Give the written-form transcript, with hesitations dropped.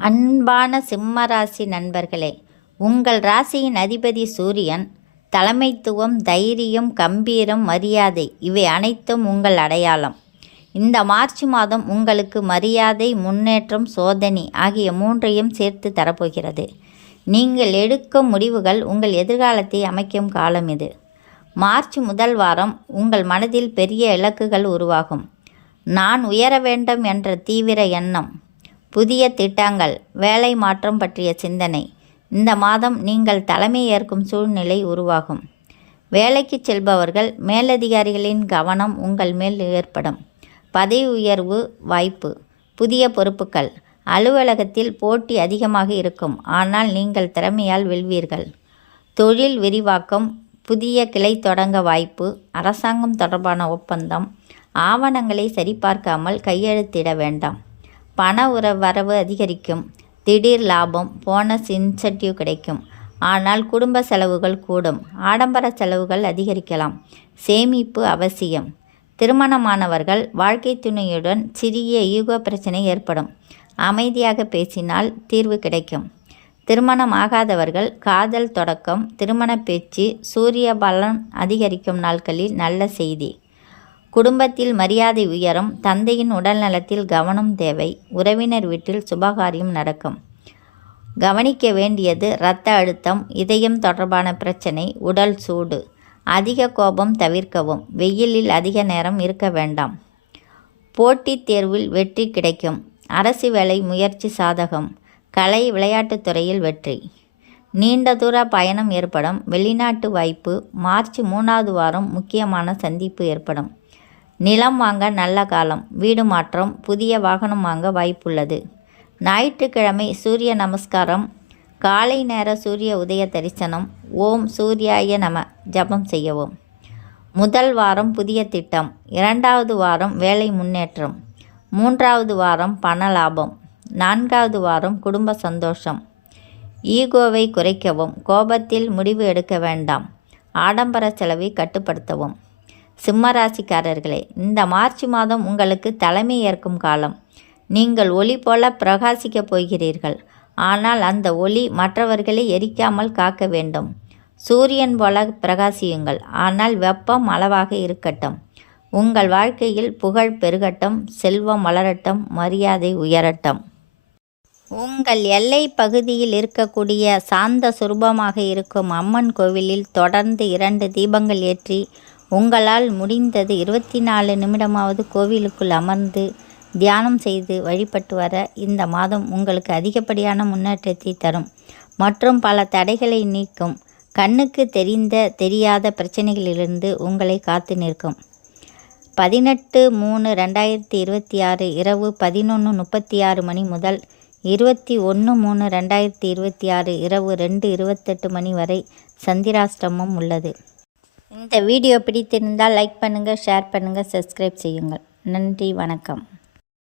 அன்பான சிம்மராசி நண்பர்களே, உங்கள் ராசியின் அதிபதி சூரியன். தலைமைத்துவம், தைரியம், கம்பீரம், மரியாதை இவை அனைத்தும் உங்கள் அடையாளம். இந்த மார்ச் மாதம் உங்களுக்கு மரியாதை, முன்னேற்றம், சோதனை ஆகிய மூன்றையும் சேர்த்து தரப்போகிறது. நீங்கள் எடுக்கும் முடிவுகள் உங்கள் எதிர்காலத்தை அமைக்கும் காலம் இது. மார்ச் முதல் வாரம் உங்கள் மனதில் பெரிய இலக்குகள் உருவாகும். நான் உயர வேண்டும் என்ற தீவிர எண்ணம், புதிய திட்டங்கள், வேலை மாற்றம் பற்றிய சிந்தனை. இந்த மாதம் நீங்கள் தலைமை ஏற்கும் சூழ்நிலை உருவாகும். வேலைக்கு செல்பவர்கள், மேலதிகாரிகளின் கவனம் உங்கள் மேல் ஏற்படும். பதவி உயர்வு வாய்ப்பு, புதிய பொறுப்புகள். அலுவலகத்தில் போட்டி அதிகமாக இருக்கும், ஆனால் நீங்கள் திறமையால் வெல்வீர்கள். தொழில் விரிவாக்கம், புதிய கிளை தொடங்க வாய்ப்பு. அரசாங்கம் தொடர்பான ஒப்பந்தம், ஆவணங்களை சரிபார்க்காமல் கையெழுத்திட வேண்டாம். பண வரவு அதிகரிக்கும். திடீர் லாபம், போனஸ், இன்சென்டிவ் கிடைக்கும். ஆனால் குடும்ப செலவுகள் கூடும். ஆடம்பர செலவுகள் அதிகரிக்கலாம். சேமிப்பு அவசியம். திருமணமானவர்கள், வாழ்க்கை துணையுடன் சிறிய ஈகோ பிரச்சனை ஏற்படும். அமைதியாக பேசினால் தீர்வு கிடைக்கும். திருமணம் ஆகாதவர்கள், காதல் தொடக்கம், திருமண பேச்சு, சூரிய பலன் அதிகரிக்கும் நாட்களில் நல்ல செய்தி. குடும்பத்தில் மரியாதை உயரும். தந்தையின் உடல்நலத்தில் கவனம் தேவை. உறவினர் வீட்டில் சுபகாரியம் நடக்கும். கவனிக்க வேண்டியது இரத்த அழுத்தம், இதயம் தொடர்பான பிரச்சனை, உடல் சூடு. அதிக கோபம் தவிர்க்கவும். வெயிலில் அதிக நேரம் இருக்க வேண்டாம். போட்டித் தேர்வில் வெற்றி கிடைக்கும். அரசு வேலை முயற்சி சாதகம். கலை, விளையாட்டுத் துறையில் வெற்றி. நீண்ட தூர பயணம் ஏற்படும். வெளிநாட்டு வாய்ப்பு. மார்ச் 3வது வாரம் முக்கியமான சந்திப்பு ஏற்படும். நிலம் வாங்க நல்ல காலம். வீடு மாற்றம், புதிய வாகனம் வாங்க வாய்ப்புள்ளது. ஞாயிற்றுக்கிழமை சூரிய நமஸ்காரம், காலை நேர சூரிய உதய தரிசனம், ஓம் சூர்யாய நம ஜபம் செய்யவும். முதல் வாரம் புதிய திட்டம். 2வது வாரம் வேலை முன்னேற்றம். 3வது வாரம் பண லாபம். 4வது வாரம் குடும்ப சந்தோஷம். ஈகோவை குறைக்கவும். கோபத்தில் முடிவு எடுக்க வேண்டாம். ஆடம்பர செலவை கட்டுப்படுத்தவும். சிம்மராசிக்காரர்களே, இந்த மார்ச் மாதம் உங்களுக்கு தலைமை ஏற்கும் காலம். நீங்கள் ஒளி போல பிரகாசிக்கப் போகிறீர்கள். ஆனால் அந்த ஒளி மற்றவர்களை எரிக்காமல் காக்க வேண்டும். சூரியன் போல பிரகாசியுங்கள், ஆனால் வெப்பம் அளவாக இருக்கட்டும். உங்கள் வாழ்க்கையில் புகழ் பெருகட்டும், செல்வம் வளரட்டும், மரியாதை உயரட்டும். உங்கள் எல்லை பகுதியில் இருக்கக்கூடிய சாந்த சுரூபமாக இருக்கும் அம்மன் கோவிலில் தொடர்ந்து 2 தீபங்கள் ஏற்றி, உங்களால் முடிந்தது 24 நிமிடமாவது கோவிலுக்குள் அமர்ந்து தியானம் செய்து வழிபட்டு வர இந்த மாதம் உங்களுக்கு அதிகப்படியான முன்னேற்றத்தை தரும் மற்றும் பல தடைகளை நீக்கும். கண்ணுக்கு தெரியாத பிரச்சனைகளிலிருந்து உங்களை காத்து நிற்கும். 18/3/2026 இரவு 11:36 மணி முதல் 21/3/2026 இரவு 2:28 மணி வரை சந்திராஷ்டமம் உள்ளது. இந்த வீடியோ பிடித்திருந்தால் லைக் பண்ணுங்கள், ஷேர் பண்ணுங்கள், சப்ஸ்கிரைப் செய்யுங்கள். நன்றி, வணக்கம்.